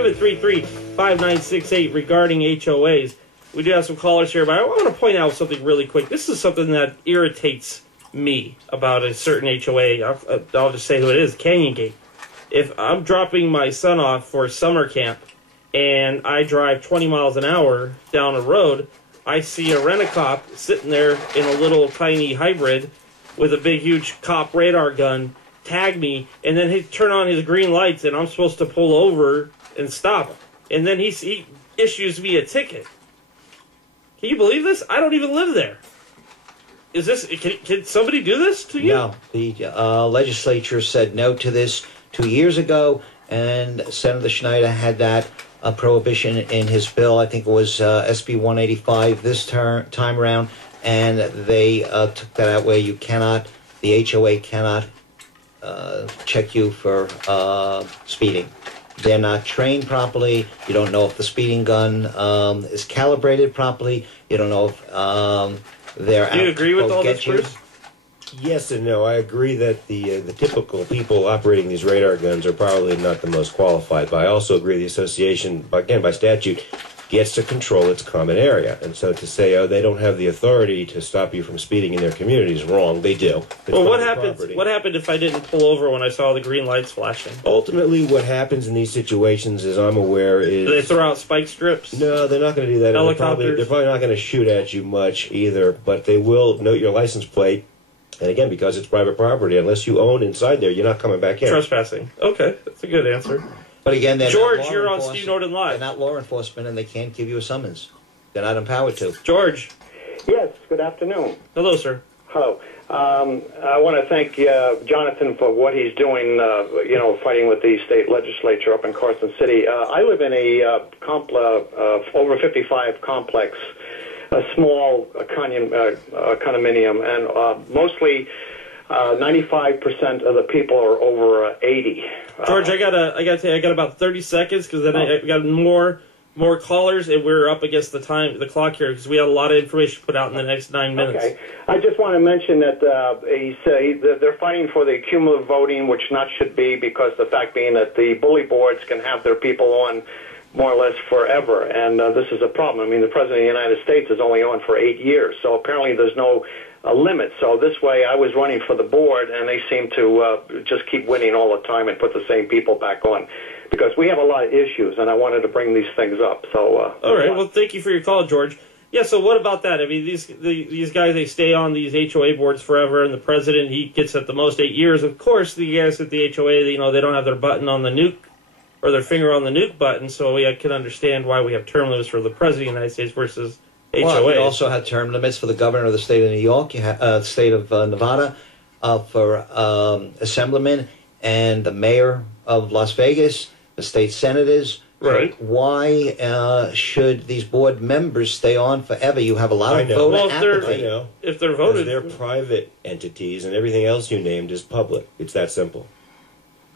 733-5968 regarding HOAs. We do have some callers here, but I want to point out something really quick. This is something that irritates me about a certain HOA. I'll just say who it is, Canyon Gate. If I'm dropping my son off for summer camp and I drive 20 miles an hour down a road, I see a rent-a-cop sitting there in a little tiny hybrid with a big, huge cop radar gun, tag me, and then he turn on his green lights, and I'm supposed to pull over and stop. And then he issues me a ticket. Can you believe this? I don't even live there. Is this? Can somebody do this to you? No. The legislature said no to this 2 years ago, and Senator Schneider had that prohibition in his bill. I think it was SB 185 this time around, and they took that out where you cannot, the HOA cannot check you for speeding. They're not trained properly. You don't know if the speeding gun is calibrated properly. You don't know if they're out. Do you agree with all this, Bruce? Yes and no. I agree that the typical people operating these radar guns are probably not the most qualified, but I also agree the association, again, by statute, gets to control its common area. And so to say, oh, they don't have the authority to stop you from speeding in their community is wrong. They do. Well, what happened if I didn't pull over when I saw the green lights flashing? Ultimately, what happens in these situations, as I'm aware, is... Do they throw out spike strips? No, they're not going to do that. Helicopters? They're probably not going to shoot at you much either, but they will note your license plate. And again, because it's private property, unless you own inside there, you're not coming back in. Trespassing. Okay, that's a good answer. But again, George, you're on Steve Norton Live. They're not law enforcement, and they can't give you a summons. They're not empowered to. George. Yes, good afternoon. Hello, sir. Hello. I want to thank Jonathan for what he's doing, fighting with the state legislature up in Carson City. I live in a over 55 complex, a small condominium, and mostly 95% of the people are over 80. George, I gotta tell you, I got about 30 seconds because then I got more callers, and we're up against the clock here because we have a lot of information put out in the next 9 minutes. Okay, I just want to mention that they're fighting for the cumulative voting, which not should be, because the fact being that the bully boards can have their people on more or less forever, and this is a problem. I mean, the President of the United States is only on for 8 years, so apparently there's no limit. So this way, I was running for the board, and they seem to just keep winning all the time and put the same people back on, because we have a lot of issues, and I wanted to bring these things up. So all right, well, thank you for your call, George. Yeah, so what about that? I mean, these guys, they stay on these HOA boards forever, and the president, he gets at the most 8 years. Of course, the guys at the HOA, they don't have their button on the nuke, or their finger on the nuke button, so we can understand why we have term limits for the President of the United States versus HOA. Well, we also had term limits for the governor of the state of New York, the state of Nevada, for assemblymen, and the mayor of Las Vegas, the state senators. Right. Why should these board members stay on forever? You have a lot of voter apathy. I know. If they're voted. They're private entities, and everything else you named is public. It's that simple.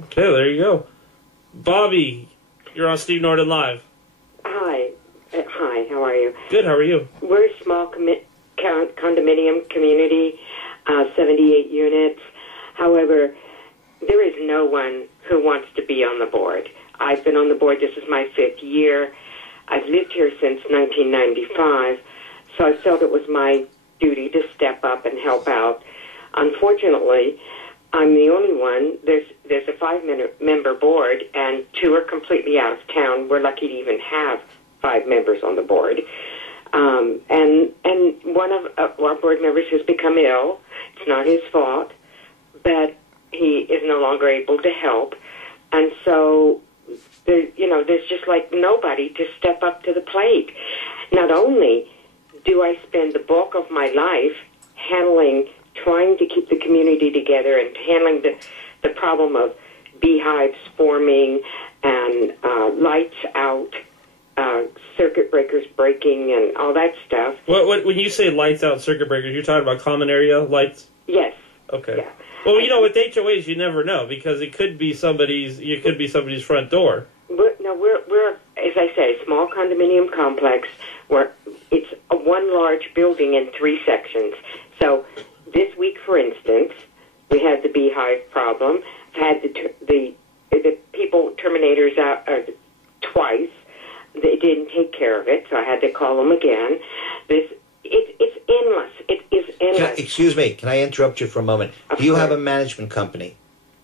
Okay, there you go. Bobby, you're on Steve Norton Live. Hi, how are you? Good, how are you? We're a small condominium community, 78 units. However, there is no one who wants to be on the board. I've been on the board, this is my 5th year. I've lived here since 1995, so I felt it was my duty to step up and help out. Unfortunately, I'm the only one. There's a 5-member board, and 2 are completely out of town. We're lucky to even have 5 members on the board. And one of our board members has become ill. It's not his fault, but he is no longer able to help. And so, there's just like nobody to step up to the plate. Not only do I spend the bulk of my life trying to keep the community together and handling the problem of beehives forming and lights out, circuit breakers breaking and all that stuff. When you say lights out, circuit breakers, you're talking about common area lights? Yes. Okay. Yeah. Well, with HOAs, you never know, because it could be somebody's front door. We're as I say, a small condominium complex where it's one large building in 3 sections. So this week, for instance, we had the beehive problem. I've had the people terminators out, didn't take care of it, so I had to call them again. It's endless. It is endless. Excuse me, can I interrupt you for a moment? Of Do you have course. a management company?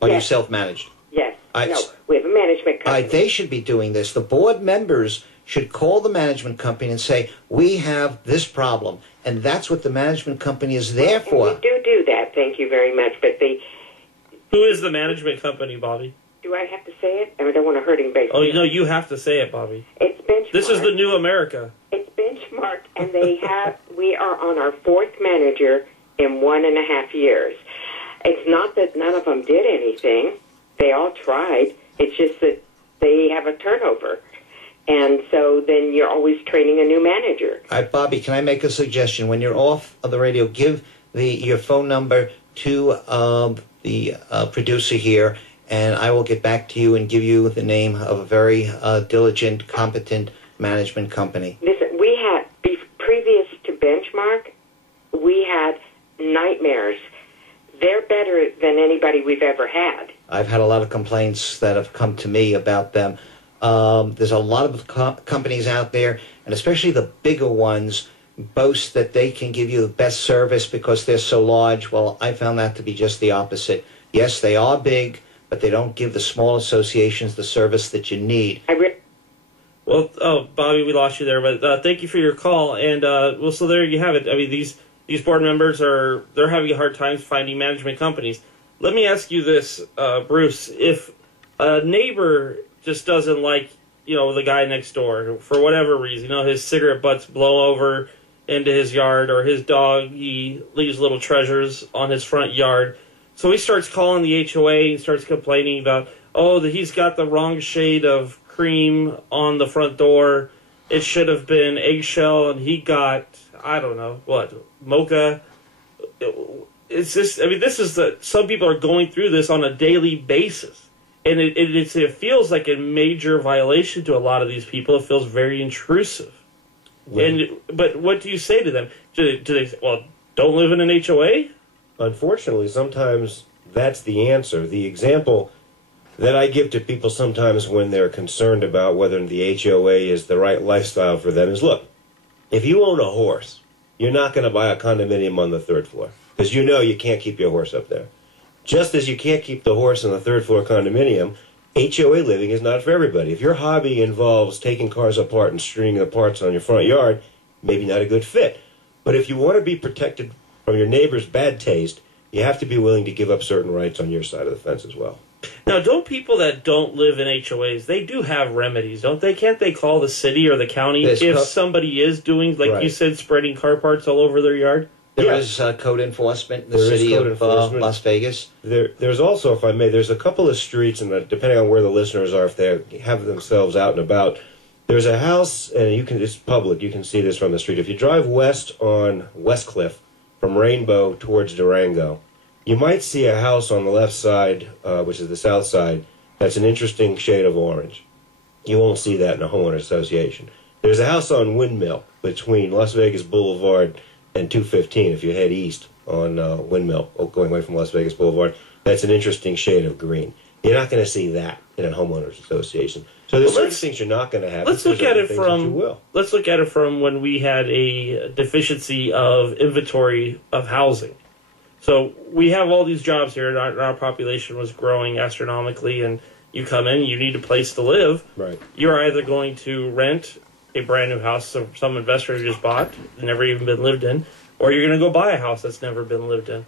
Or are you Yes. self-managed? Yes. I- No, we have a management company. They should be doing this. The board members should call the management company and say, we have this problem. And that's what the management company is there And for. we do that. Thank you very much. But Who is the management company, Bobby? do I have to say it? I don't want to hurt anybody. Oh, you know, you have to say it, Bobby. It's Benchmark. This is the new America. It's Benchmark, and we are on our fourth manager in 1.5 years. It's not that none of them did anything. They all tried. It's just that they have a turnover. And so then you're always training a new manager. Bobby, can I make a suggestion? When you're off of the radio, give your phone number to the producer here, and I will get back to you and give you the name of a very diligent, competent management company. Listen, we had, previous to Benchmark, we had nightmares. They're better than anybody we've ever had. I've had a lot of complaints that have come to me about them. There's a lot of companies out there, and especially the bigger ones, boast that they can give you the best service because they're so large. Well, I found that to be just the opposite. Yes, they are big, but they don't give the small associations the service that you need. Well, oh, Bobby, we lost you there, but thank you for your call. And well, so there you have it. I mean, these board members they're having a hard time finding management companies. Let me ask you this, Bruce: if a neighbor just doesn't like, the guy next door for whatever reason, his cigarette butts blow over into his yard, or his dog, he leaves little treasures on his front yard, so he starts calling the HOA and starts complaining about, that he's got the wrong shade of cream on the front door. It should have been eggshell, and he got, I don't know, what, mocha. It's just, this is some people are going through this on a daily basis. And it feels like a major violation to a lot of these people. It feels very intrusive. But what do you say to them? Do they say, well, don't live in an HOA? Unfortunately, sometimes that's the answer. The example that I give to people sometimes when they're concerned about whether the HOA is the right lifestyle for them is, look, if you own a horse, you're not going to buy a condominium on the 3rd floor because you can't keep your horse up there. Just as you can't keep the horse in the 3rd floor condominium, HOA living is not for everybody. If your hobby involves taking cars apart and stringing the parts on your front yard, maybe not a good fit. But if you want to be protected from your neighbor's bad taste, you have to be willing to give up certain rights on your side of the fence as well. Now, don't people that don't live in HOAs, they do have remedies, don't they? Can't they call the city or the county if somebody is doing, like you said, spreading car parts all over their yard? There is code enforcement in the city of Las Vegas. There's also, if I may, there's a couple of streets, and depending on where the listeners are, if they have themselves out and about, there's a house, and it's public, you can see this from the street. If you drive west on Westcliff from Rainbow towards Durango, you might see a house on the left side, which is the south side, that's an interesting shade of orange. You won't see that in a homeowner association. There's a house on Windmill between Las Vegas Boulevard and 215 if you head east on Windmill, going away from Las Vegas Boulevard. That's an interesting shade of green. You're not going to see that in a homeowners association. So there's certain things you're not going to have. Let's look at it from when we had a deficiency of inventory of housing. So we have all these jobs here, and our population was growing astronomically, and you come in, you need a place to live. Right. You're either going to rent a brand new house that some investor just bought, never even been lived in, or you're going to go buy a house that's never been lived in.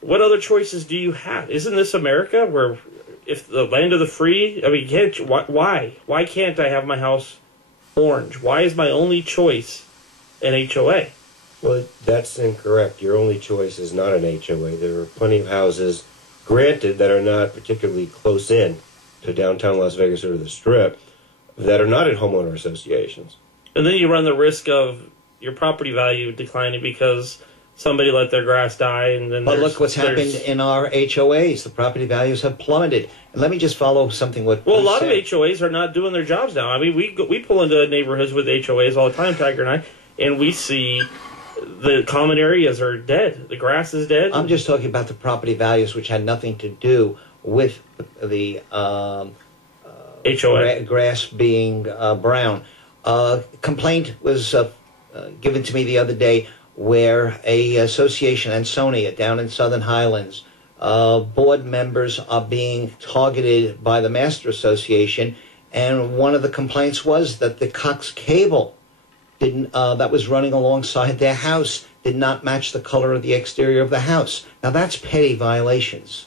What other choices do you have? Isn't this America where, if the land of the free, why can't I have my house orange? Why is my only choice an HOA? Well, that's incorrect. Your only choice is not an HOA. There are plenty of houses, granted, that are not particularly close in to downtown Las Vegas or the Strip, that are not in homeowner associations. And then you run the risk of your property value declining because somebody let their grass die, and then. But look what's happened in our HOAs. The property values have plummeted. And let me just follow something what. Well, a lot of HOAs are not doing their jobs now. I mean, we pull into neighborhoods with HOAs all the time, Tiger and I, and we see the common areas are dead. The grass is dead. I'm just talking about the property values, which had nothing to do with the HOA grass being brown. Complaint was given to me the other day where a association, Ansonia, down in Southern Highlands, board members are being targeted by the Master Association, and one of the complaints was that the Cox cable didn't that was running alongside their house did not match the color of the exterior of the house. Now that's petty violations.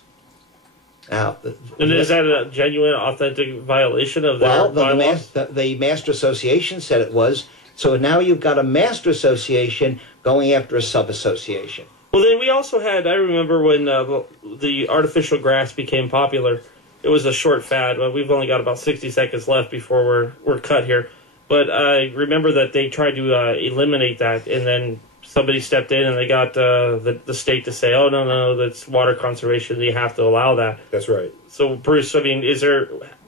Now, and is that a genuine, authentic violation of their bylaws? The Master Association said it was. So now you've got a Master Association going after a sub-association. Well, then we also had, I remember when the artificial grass became popular, it was a short fad. Well, we've only got about 60 seconds left before we're cut here. But I remember that they tried to eliminate that, and then somebody stepped in and they got the state to say, oh, no, that's water conservation, you have to allow that. That's right. So, Bruce, I mean,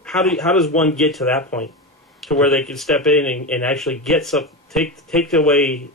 how does one get to that point to where they can step in and actually get take away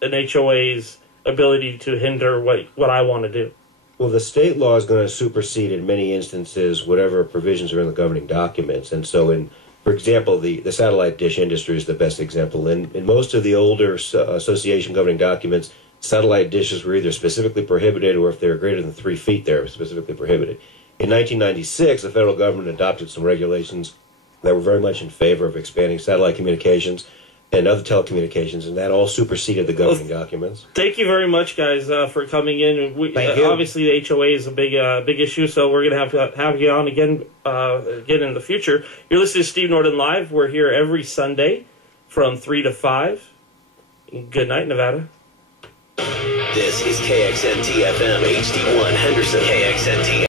an HOA's ability to hinder what I want to do? Well, the state law is going to supersede in many instances whatever provisions are in the governing documents. And so, for example, the satellite dish industry is the best example. In most of the older association governing documents, satellite dishes were either specifically prohibited or if they were greater than 3 feet, they were specifically prohibited. In 1996, the federal government adopted some regulations that were very much in favor of expanding satellite communications and other telecommunications, and that all superseded the governing documents. Thank you very much, guys, for coming in. Thank you. Obviously, the HOA is a big issue, so we're going to have you on again in the future. You're listening to Steve Norton Live. We're here every Sunday from 3 to 5. Good night, Nevada. This is KXNT FM HD1 Henderson. KXNT